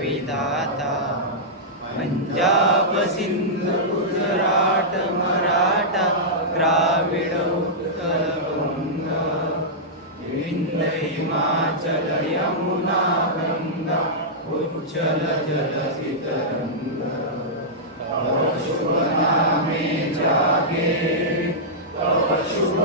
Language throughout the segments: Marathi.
विदाता पंजाब सिंध गुजरात मराठा द्राविड उत्तर हिंद हिमाचल यमुना गंगा उच्चल जल शुभ नामे जागे शुभ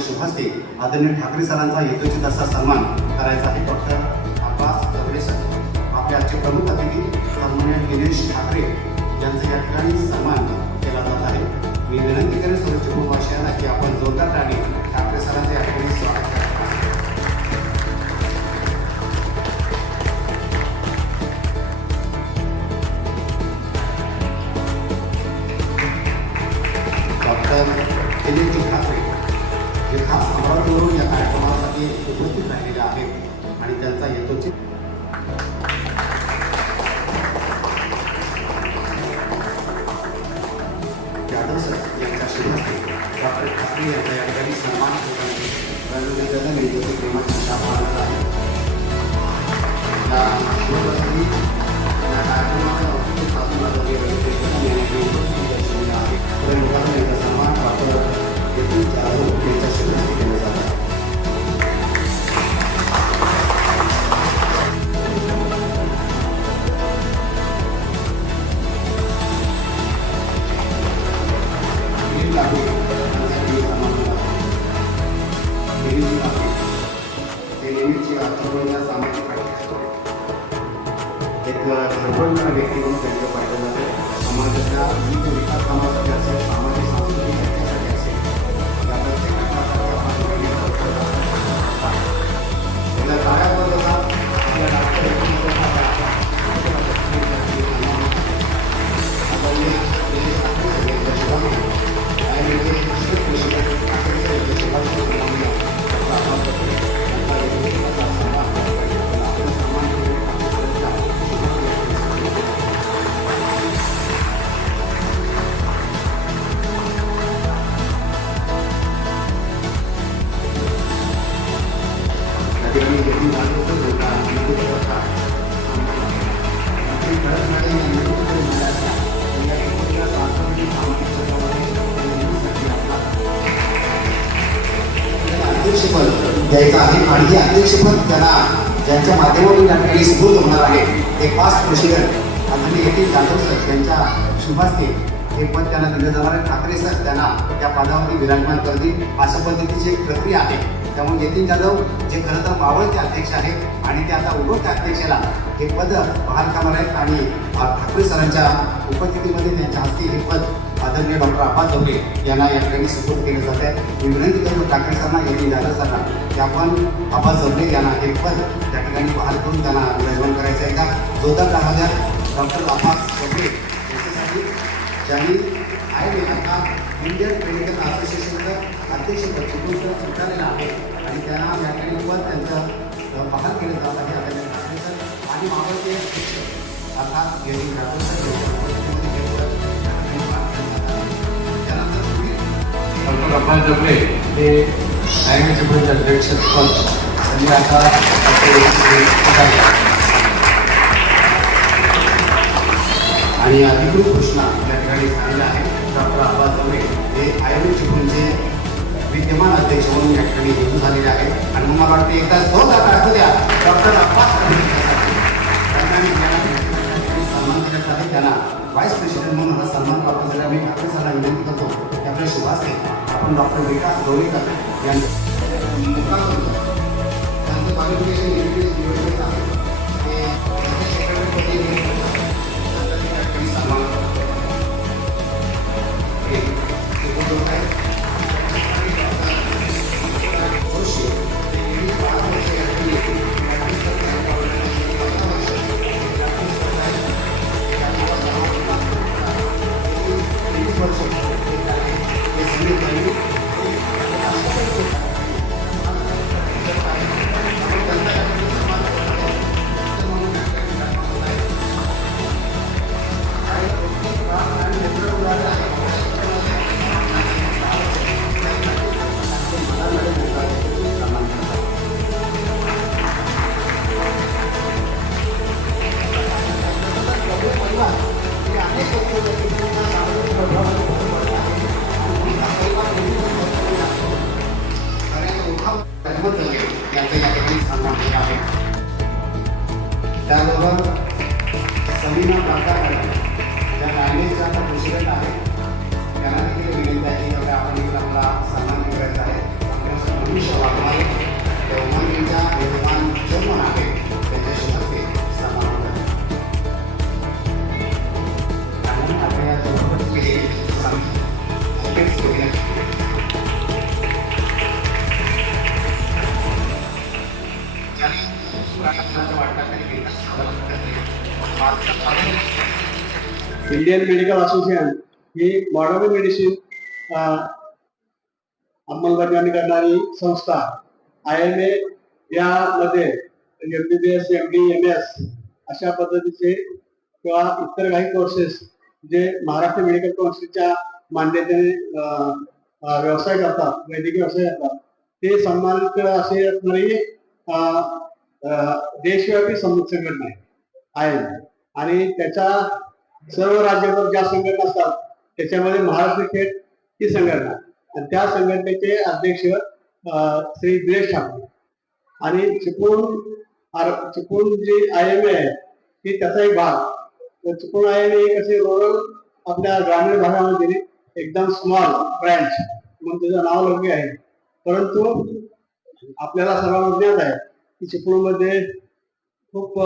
शुभहस्ते आदरणीय ठाकरे सरांचा यथोचित असा सन्मान नितीन जाधव जे खरं तर मावळचे अध्यक्ष आहेत आणि ते आता उभोच्या अध्यक्षाला हे पद बहाल करणार आहेत आणि ठाकरे सरांच्या उपस्थितीमध्ये त्यांच्या हस्ते हे पद आदरणीय डॉक्टर आबा जोगे यांना या ठिकाणी सुपूर्द केलं जात आहे. मी विनंती करतो ठाकरे सरांना यांनी जाधव सरांना की आपण आबा जोगे यांना हे पद त्या ठिकाणी बहाल करून त्यांना विराजमान करायचं आहे का? जोरदार दहा हजार डॉक्टर आबा जोगे यांच्यासाठी ज्यांनी आय आता इंडियन मेडिकल असोसिएशनचं अध्यक्षपद चिपळूणचं स्वीकारलेलं आहे. आणि त्या या ठिकाणी त्यांचं बहाल केलं जात आहे. आणि मागं ते अर्थात गेली त्यानंतर डॉक्टर हे अध्यक्ष त्यांनी आता आणि अधिकृत घोषणा या ठिकाणी झालेल्या आहे डॉक्टर आबाद दवरे हे आयुर्वेद चिपळूणचे विद्यमान अध्यक्ष म्हणून या ठिकाणी झालेली आहे आणि मग मला वाटते एकदा जोरदार टाकू द्या. डॉक्टर अब्बास सन्मान दिला त्यांना व्हाईस प्रेसिडेंट म्हणून हा सन्मान प्राप्त झाला. मी ठाकरे सरांना विनंती करतो त्यामुळे आपल्या आपण डॉक्टर विकास गौरीकर यांचं मुक्काम त्यांचं क्वालिफिकेशन आहे इंडियन मेडिकल असोसिएशन ही मॉडर्न मेडिसिन अंमलबजावणी करणारी संस्था आय एम ए यामध्ये M B B S M D M S अशा पद्धतीचे किंवा इतर काही कोर्सेस जे महाराष्ट्र मेडिकल कौन्सिलच्या मान्यतेने व्यवसाय करतात वैद्यकीय व्यवसाय करतात ते सन्मानित असे असणारी देशव्यापी संघटना आहे आणि त्याच्या सर्व राज्यभर ज्या संघटना असतात त्याच्यामध्ये महाराष्ट्र खेळ ही संघटना. आणि त्या संघटनेचे अध्यक्ष श्री दिनेश ठाकूर. आणि Chiplun R- Chiplun G I M A आहे ती त्याचा एक भाग. तर चिपळूण आय एम ए कसे रुरल आपल्या ग्रामीण भागामध्ये एकदम स्मॉल ब्रँच म्हणून त्याचं नाव लगे आहे. परंतु आपल्याला सर्वांना ज्ञात आहे की चिपळूणमध्ये खूप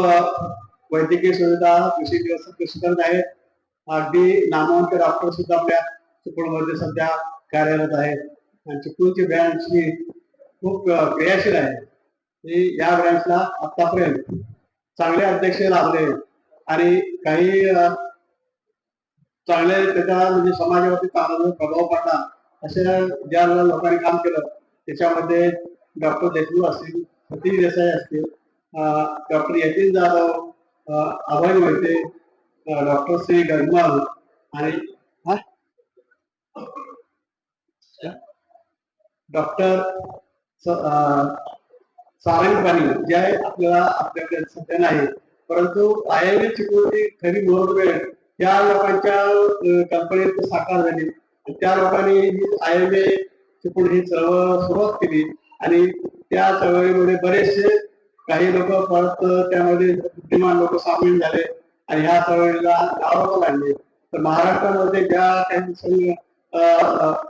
वैद्यकीय सुविधा कृषी व्यवस्था आहेत? अगदी नामवंत डॉक्टर सुद्धा आपल्या चिपळूणमध्ये सध्या कार्यरत आहेत. आणि चिपळूणची ब्रँच ही खूप क्रियाशील आहे. ही या ब्रँचला आतापर्यंत चांगले अध्यक्ष लाभले. आणि काही चांगले त्याच्या म्हणजे समाजावरती चांगला प्रभाव पडला अशा ज्या लोकांनी काम केलं त्याच्यामध्ये डॉक्टर देशमुख असतील सतीश देसाई असतील डॉक्टर यतीन जाधव अभय मोहिते डॉक्टर श्री गजमल आणि? डॉक्टर सारंग पाणी जे आहे आपल्याला आपल्याकडे सध्या नाही. परंतु आय एम ए चिपळूणची खरी मुहूर्तवेळ त्या लोकांच्या कंपनीत साकार झाली. त्या लोकांनी आय एम ए चिपळूण ही चळवळ सुरुवात केली. आणि त्या चळवळीमध्ये बरेचसे काही लोक परत त्यामध्ये बुद्धिमान लोक सामील झाले आणि ह्या चळवळीला नाव लागले. तर महाराष्ट्रामध्ये ज्या काही सगळी,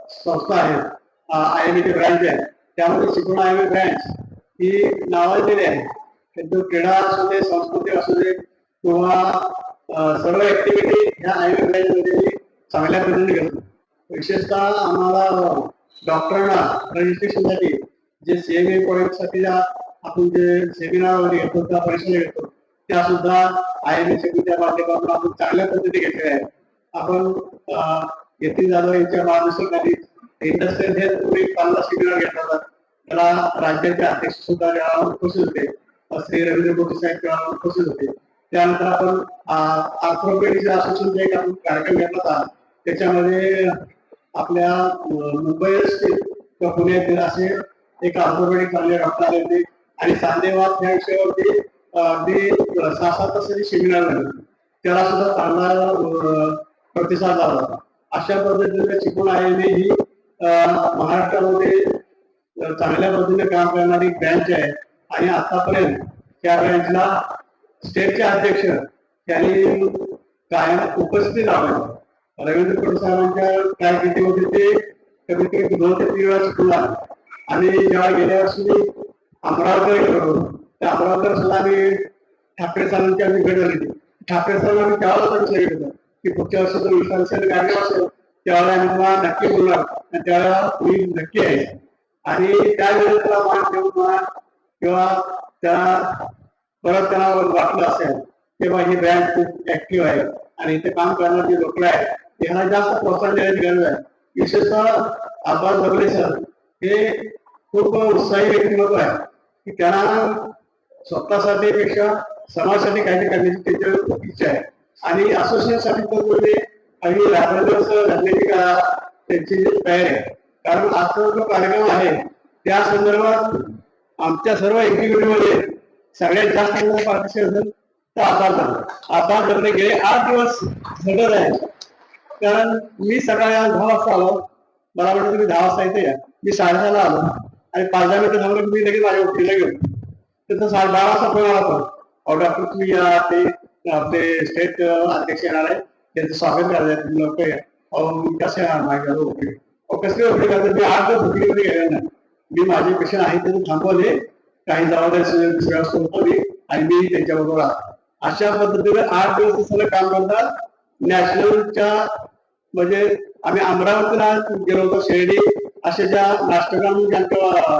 संस्था आहेत आय एम ब्रँच आहे त्यामध्ये शिकवण आय एम ब्रँच ही नावाजलेली आहे. त्यांचं क्रीडा असू दे संस्कृती असू दे किंवा सर्व ऍक्टिव्हिटी ह्या आय एम ब्रँच मध्ये चांगल्या पद्धतीने घेतो. विशेषतः आम्हाला डॉक्टरांना रजिस्ट्रेशनसाठी जे सीएमए पॉईंटसाठी ज्या आपण जे सेमिनार वगैरे घेतो त्या परिषदा घेतो त्या सुद्धा आय एम च्या माध्यमातून आपण चांगल्या पद्धतीने घेतलेल्या आहेत आपण यतीन जाधव यांच्या मार्गदर्शनाखाली इंडस्ट्रियल हेल्थ एक चांगला सेमिनार घेतला त्याला राज्याचे अध्यक्ष सुद्धा उपस्थित होते श्री रवींद्र मोदी साहेब त्यावेळेला उपस्थित होते त्यानंतर आपण आर्थ्रोपेडिक असोसिएशनचा एक आपण कार्यक्रम घेतला होता त्याच्यामध्ये आपल्या मुंबई किंवा पुण्यातील असे एक ऑर्थोपेडिक चांगले डॉक्टर आले होते आणि सांधेवाद या विषयावरती अगदी सहा सात तासाची सेमिनार झाली त्याला सुद्धा चांगला प्रतिसाद आला होता. अशा पद्धतीने चिपळूण आयने ही महाराष्ट्रामध्ये चांगल्या पद्धतीने काम करणारी ब्रँच आहे. आणि आतापर्यंत त्या ब्रँचला स्टेटचे अध्यक्ष त्यांनी कायम उपस्थिती लावली रवींद्र फड साहेबांच्या होती ते कमीत कमी दोन ते तीन वेळा शिकला आणि जेव्हा गेल्या वर्षी अमरावती गेलो त्या अमरावतीला सुद्धा आम्ही ठाकरे सरांची आम्ही भेट झाली ठाकरे सरांना आम्ही त्यावेळेला पण सांगितलं की पुढच्या वर्षी जर विशाल सेन असेल त्यावेळेला आम्ही तुम्हाला नक्की बोलणार आणि त्यावेळेला तुम्ही नक्की आहे आणि त्यावेळेला त्याला मान देऊन म्हणा किंवा त्या परत त्यांना वाटलं असेल तेव्हा ही बँक खूप ऍक्टिव्ह आहे आणि इथे काम करणारे जे लोक आहेत त्यांना जास्त प्रोत्साहन देण्याची गरज आहे. विशेषतः आबाद दगडे सर हे खूप उत्साही व्यक्तिमत्व आहे. की त्यांना स्वतःसाठी पेक्षा समाजासाठी काहीतरी करण्याची त्याची इच्छा आहे. आणि असोसिएशनसाठी बोलले काही रात्रदिवस घालण्याची करा त्यांची तयारी आहे. कारण आजचा जो कार्यक्रम आहे त्या संदर्भात आमच्या सर्व एक्झिक्युटिव्ह सगळ्यात जास्त पार्टिसिपेशन असेल तर आधार झालं आधार धरणे गेले आठ दिवस झटत आहे. कारण मी सकाळी आज दहा वाजता आलो. मला वाटतं तुम्ही दहा वाजता येते या. मी साडेदहाला आलो. आणि पाच दहा मिनिटं झालं मी लगेच माझ्या ओटीला गेलो. तिथं साडे बारा वाजता फोन आला होता. अहो डॉक्टर तुम्ही या ते आपले स्टेट अध्यक्ष येणार आहे. त्यांचं स्वागत करायचं तुम्ही लोक या. अहो मी कसं येणार? माझ्या ओटी अहो कसली ओके करतात मी आठ दिवस वगैरे गेले नाही. मी माझे पेशंट आहे ते थांबवले. काही जबाबदारी व्यवस्था होती आणि मी त्यांच्याबरोबर आलो. अशा पद्धतीने आठ दिवस सगळं काम करतात. नॅशनलच्या म्हणजे आम्ही अमरावतीला गेलो होतो शिर्डी. अशा ज्या राष्ट्रगान ज्यांच्या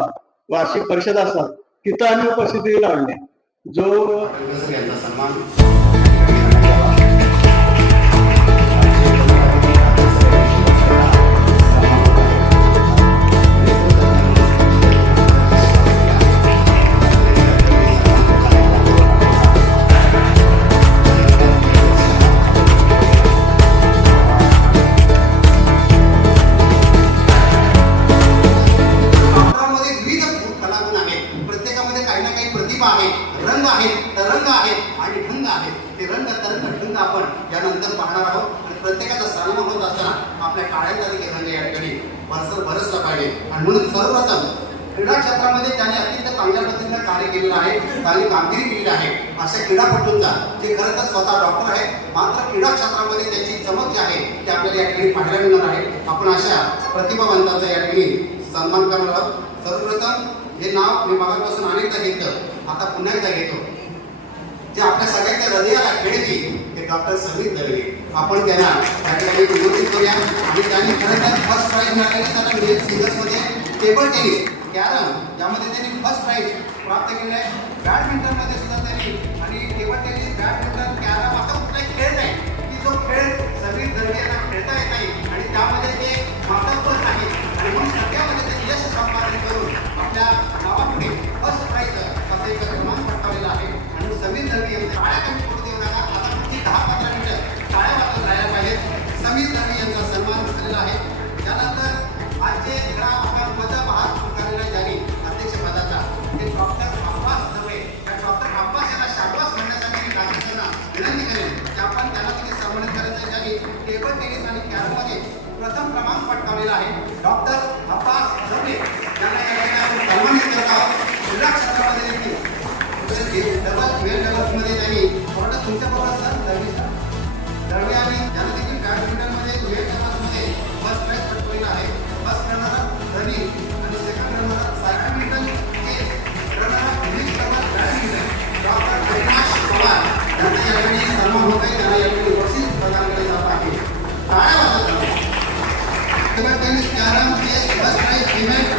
वार्षिक परिषद असतात तिथं आम्ही उपस्थिती लावली जो सन्मान. पाहिजे आणि म्हणून सर्वप्रथम क्रीडा क्षेत्रामध्ये त्याने अत्यंत चांगल्या पद्धतीनं कार्य केलेलं आहे. चांगली कामगिरी केलेली आहे. अशा क्रीडापटूंचा जे खरं तर स्वतः डॉक्टर आहे मात्र क्रीडा क्षेत्रामध्ये त्याची चमक जी आहे ती आपल्याला या ठिकाणी पाहायला मिळणार आहे. आपण अशा प्रतिभावंतांचा या ठिकाणी सन्मान करणार आहोत. सर्वप्रथम हे नाव मी मागापासून अनेकदा घेतलं आता पुन्हा एकदा घेतो. जे आपल्या सगळ्यांच्या हृदयाला खेळली ते डॉक्टर समीर दळवी आपण त्यांना त्या ठिकाणी निमंत्रित करूया. आणि त्यांनी खरं तर फर्स्ट प्राईज मिळालेलं त्यांना मेल म्हणजे सिंगल्समध्ये टेबल टेनिस कॅरम यामध्ये त्यांनी फर्स्ट प्राईज प्राप्त केलं आहे बॅडमिंटनमध्ये सुद्धा त्यांनी आणि टेबल टेनिस बॅडमिंटन कॅरम असा कुठलाही खेळ नाही. की जो खेळ सगळी दळवे खेळता येत नाही आणि त्यामध्ये ते माता पण आहे. आणि म्हणून सगळ्यामध्ये ते यश संपादन करून आपल्या सत्तावीस चारामध्ये first prize demat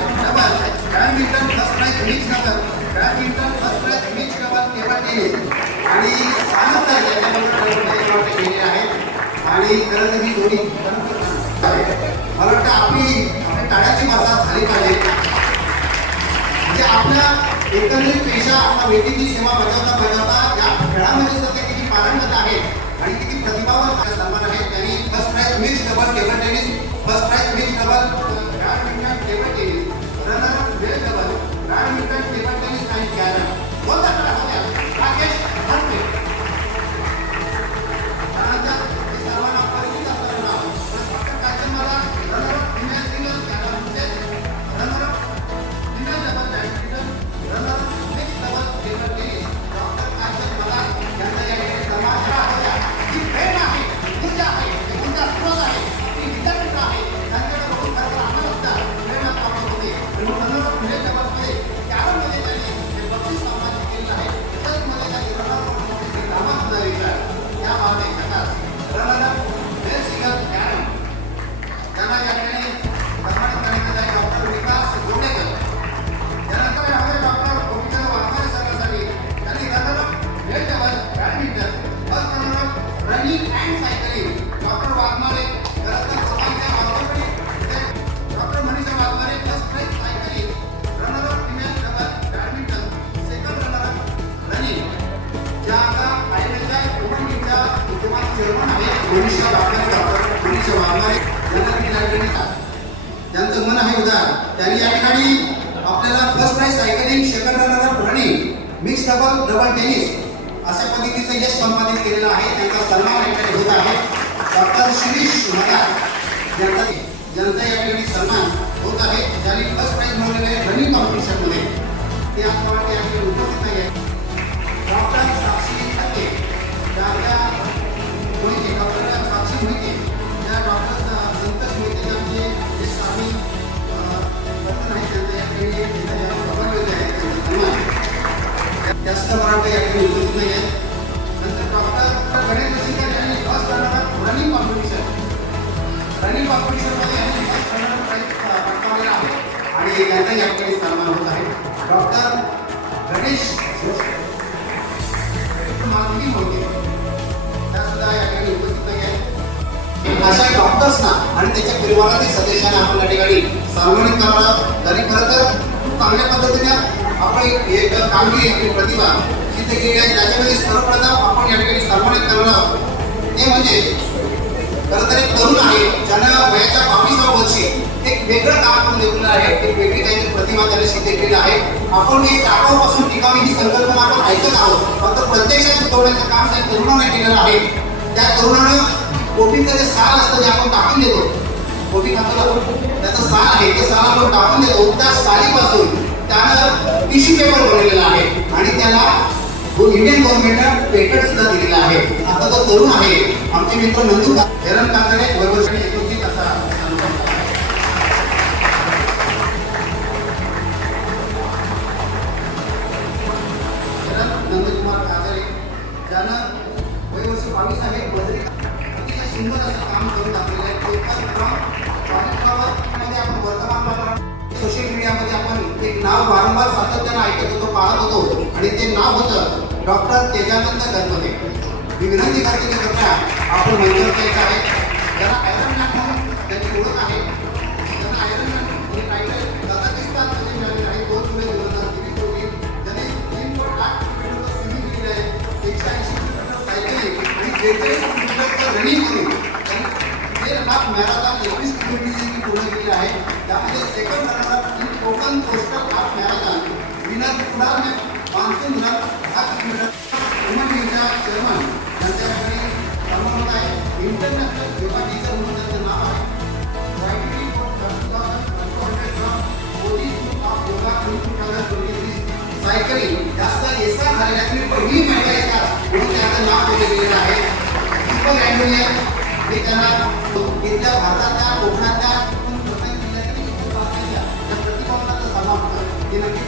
prize mix double badminton first prize mix double केवळ केले आणि सानंद याच्याबरोबर केले टाळ्याची भाषा झाली पाहिजे म्हणजे आपल्या एकंदरीत पेशा आपल्या वेटीची सेवा बजावता बजावता या खेळामध्ये सध्या किती पारंगत आहे आणि किती प्रतिभावान त्यांनी first prize mix double table first prize mix double chairman आहेत मनीषा वाघमारे डॉक्टर मनीषा वाघमारे यांना मी त्यांचं मन आहे उदार. त्यांनी या ठिकाणी आपल्याला first prize cycling second runner running mix double double tennis अशा पद्धतीचं यश संपादित केलेलं आहे. त्यांचा सन्मान या ठिकाणी होत आहे. डॉक्टर शिरीष मदार यांचा जनता या ठिकाणी सन्मान होत आहे. त्यांनी फर्स्ट प्राईज मिळवलेले आहे रनिंग कॉम्पिटिशनमध्ये ते आज मला या ठिकाणी उपस्थित नाही आहे. डॉक्टर साक्षी ठक्के जास्त मराठा या ठिकाणी उपस्थित नाही आहे नंतर डॉक्टर गणेश जोशीकर यांनी विकास करणार रनिंग कॉम्पिटिशन रनिंग कॉम्पिटिशनमध्ये यांनी विकास करणार प्राईज आहे आणि त्यांचा या ठिकाणी सन्मान होत आहे. डॉक्टर गणेश जोशी मालकी होते त्या सुद्धा या ठिकाणी उपस्थित नाही आहे अशा डॉक्टर्सना आणि त्याच्या परिवारातील सदस्यांना आपण या ठिकाणी सन्मानित करावं तरी खरं तर खूप चांगल्या पद्धतीने आपण एक कामगिरी आपली प्रतिभा सिद्ध केली आहे त्याच्यामध्ये सर्वप्रथम आपण या ठिकाणी सन्मानित करणार आहोत ते म्हणजे खरं तर एक तरुण आहे ज्यांना वयाच्या बावीसाव्या वर्षी एक वेगळं काम करून दाखवलं आहे एक वेगळी काहीतरी प्रतिमा त्याने सिद्ध केली आहे. आपण एक टाकाऊपासून टिकावी ही संकल्पना आपण ऐकत आहोत फक्त प्रत्यक्षात उतरवण्याचं काम त्या तरुणाने केलेलं आहे. त्या तरुणानं कोबीचं जे सार असतं जे आपण टाकून देतो. कोटी खातो ना आपण त्याचं साल आहे ते सार आपण टाकून देतो. त्या सारीपासून त्याला टिश्यू पेपर बनवलेला आहे आणि त्याला इंडियन गव्हर्नमेंटनं पेटंट सुद्धा दिलेला आहे आता तो तरुण आहे आमचे मित्र नंदू हेरन कांदळे वयवर्षाने एकोणतीस असा नंदकुमार कांदळे ज्यानं वयवर्ष बावीस आहे बद्री अतिशय सुंदर असा नाव वारंवार सातत्यानं ऐकत होतो पाळत होतो. आणि ते नाव होतं डॉक्टर तेजानंद गणपते. मी विनंती करते की कृपया आपण मंजूर यायचं आहे. त्याला आयरन मॅन म्हणून त्याची ओळख आहे. त्यांना आयरन मॅन त्यांनी रनिंग करून त्यांनी लाख मॅराथॉन एकवीस किलोमीटरची पूर्ण केली आहे. त्यामध्ये second runner in Konkan coastal half marathon winner Kudal monsoon run human chairman यांच्या ठिकाणी आहे. इंटरनॅशनल योगा टीचर म्हणून त्यांचं नाव आहे सायकलिंग जास्त यशस्वी झालेल्यातली पहिली महिला येतात म्हणून त्यांचं नाव गेलेलं आहे. दीपक अँडोनिया हे त्यांना इथल्या भारताच्या कोकणातल्या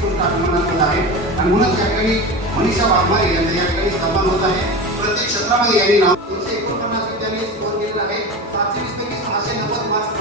होतं ते नक्की आहे. आणि म्हणूनच या ठिकाणी मनीषा वाघमारे यांचा या ठिकाणी सन्मान होत आहे. प्रत्येक क्षेत्रामध्ये यांनी नाव दोनशे एकोणपन्नास त्यांनी स्कोर केलेला आहे सातशे वीस पैकी सहाशे नव्वद marks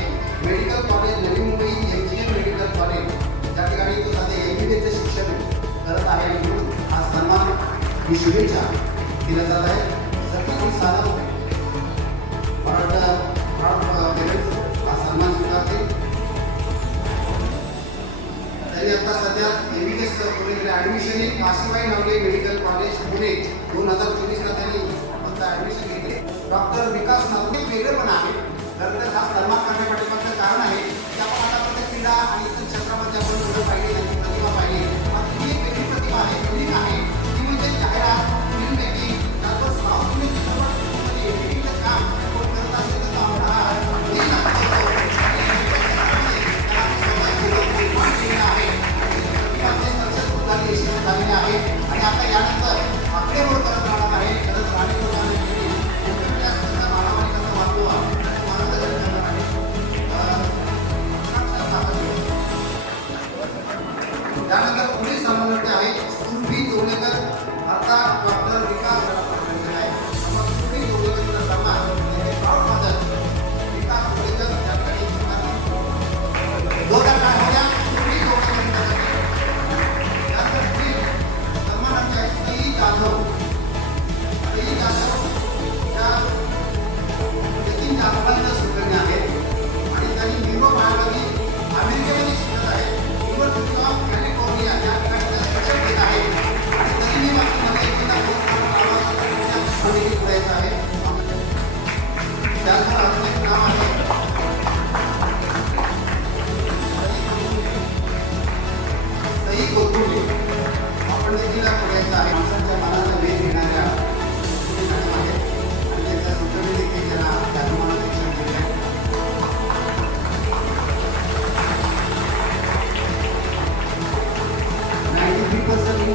medical college Navi Mumbai M G M medical college त्या ठिकाणी तो सध्या एम बी बी शिक्षण करत आहे. म्हणून हा सन्मान ही शुभेच्छा दिला जात आहे. जकी आणि साधव मला वाटतं पेरेंट्स हा सन्मान स्वीकारतील. त्यांनी आता सध्या MBBS Pune admission in Kashibai Navale medical college Pune. दोन हजार चोवीसला त्यांनी फक्त ॲडमिशन घेतले. डॉक्टर विकास नागपूर वेगळे पण आहे. खरं तर हा कारण आहे की आपण आतापर्यंत क्रीडा आणि इतर क्षेत्रामध्ये आपण मुलं पाहिजे त्यांची प्रतिभा ही एक वेगळी प्रतिभा आहे युनिक आहे. ती म्हणजे जाहिरात फिल्म मेकिंग त्याचबरोबर साऊथ एडिटिंगचं काम कोण करत असेल तर आहे. झाले आहे. आणि आता यानंतर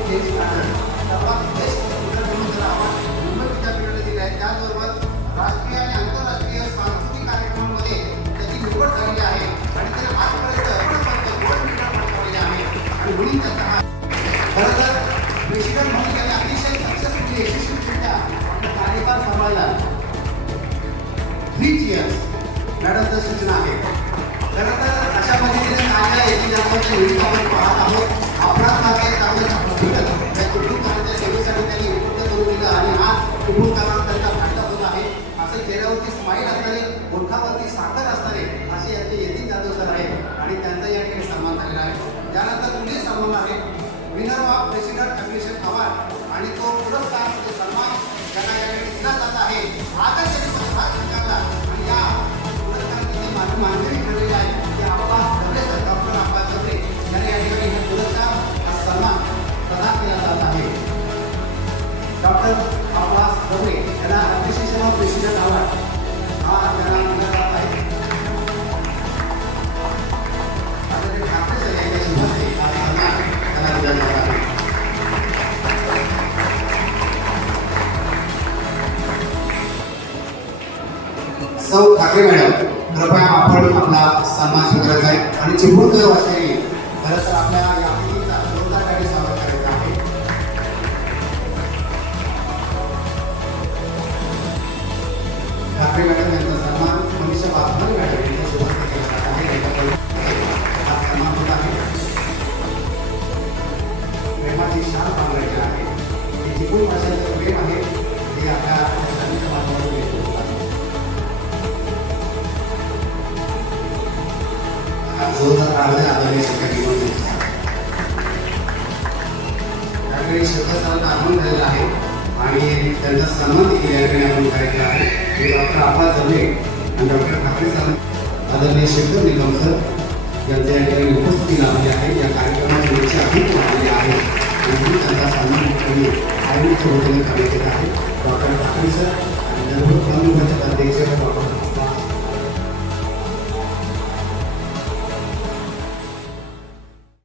पर्सेंट इन मुंबई दिला आहे त्याचबरोबर राष्ट्रीय आणि आंतरराष्ट्रीय सांस्कृतिक कार्यक्रमामध्ये त्याची निवड झालेली आहे आणि त्याने आजपर्यंत गोल्ड मेडल पटकावलेले आहे आणि म्हणून त्याचा हा खरं तर प्रेसिडेंट म्हणून त्याने अतिशय सक्सेसफुली यशस्वीरित्या आपला सांभाळला इयर्स सूचना आहे खरं तर अशा पद्धतीने आपल्या येथील आपण तो सन्मान त्यांना जात आहे आजच त्यांनी मला आणि या पुरस्काराची माझी मानकरी ठरलेली आहे की आप्पा डबले डॉक्टर आप्पा डबले यांनी या ठिकाणी हे पुरस्कार हा सन्मान प्रदान केला जात आहे डॉक्टर आप्पा डबले यांना अप्रिशिएशन प्रेसिडेंट आवाज सौ ठाकरे मॅडम. कृपया आपण आपला सन्मान स्वीकारायचा आहे. आणि चिपळूणकर वाचलेली